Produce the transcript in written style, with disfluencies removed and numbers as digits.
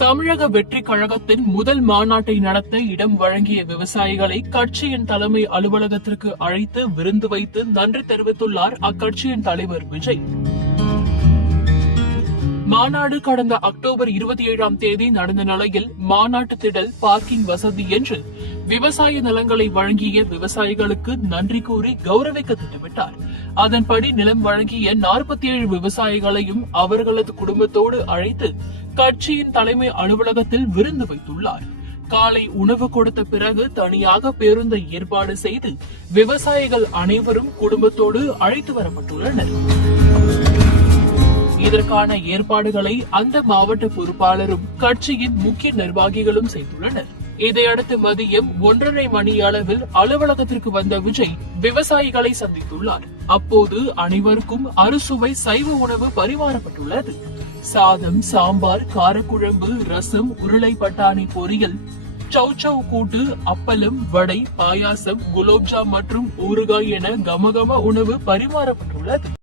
தமிழக வெற்றி கழகத்தின் முதல் மாநாட்டை நடத்த இடம் வழங்கிய விவசாயிகளை கட்சியின் தலைமை அலுவலகத்திற்கு அழைத்து விருந்து வைத்து நன்றி தெரிவித்துள்ளார் அக்கட்சியின் தலைவர் விஜய். மாநாடு கடந்த அக்டோபர் 27ஆம் தேதி நடந்த நிலையில் மாநாட்டு திடல், பார்க்கிங் வசதி என்று விவசாய நிலங்களை வழங்கிய விவசாயிகளுக்கு நன்றி கூறி கௌரவிக்க திட்டமிட்டார். அதன்படி நிலம் வழங்கிய 47 விவசாயிகளையும் அவர்களது குடும்பத்தோடு அழைத்து கட்சியின் தலைமை அலுவலகத்தில் விருந்து வைத்துள்ளார். காலை உணவு கொடுத்த பிறகு தனியாக பேருந்தை ஏற்பாடு செய்து விவசாயிகள் அனைவரும் குடும்பத்தோடு அழைத்து வரப்பட்டுள்ளனர். இதற்கான ஏற்பாடுகளை அந்த மாவட்ட பொறுப்பாளரும் கட்சியின் முக்கிய நிர்வாகிகளும் செய்துள்ளனர். இதையடுத்து மதியம் 1:30 மணி அளவில் அலுவலகத்திற்கு வந்த விஜய் விவசாயிகளை சந்தித்துள்ளார். அப்போது அனைவருக்கும் அறுசுவை சைவ உணவு பரிமாறப்பட்டுள்ளது. சாதம், சாம்பார், காரக்குழம்பு, ரசம், உருளை பட்டாணி பொரியல், சௌச்சௌ கூட்டு, அப்பளம், வடை, பாயாசம், குலோப்ஜாம் மற்றும் ஊறுகாய் என கமகம உணவு பரிமாறப்பட்டுள்ளது.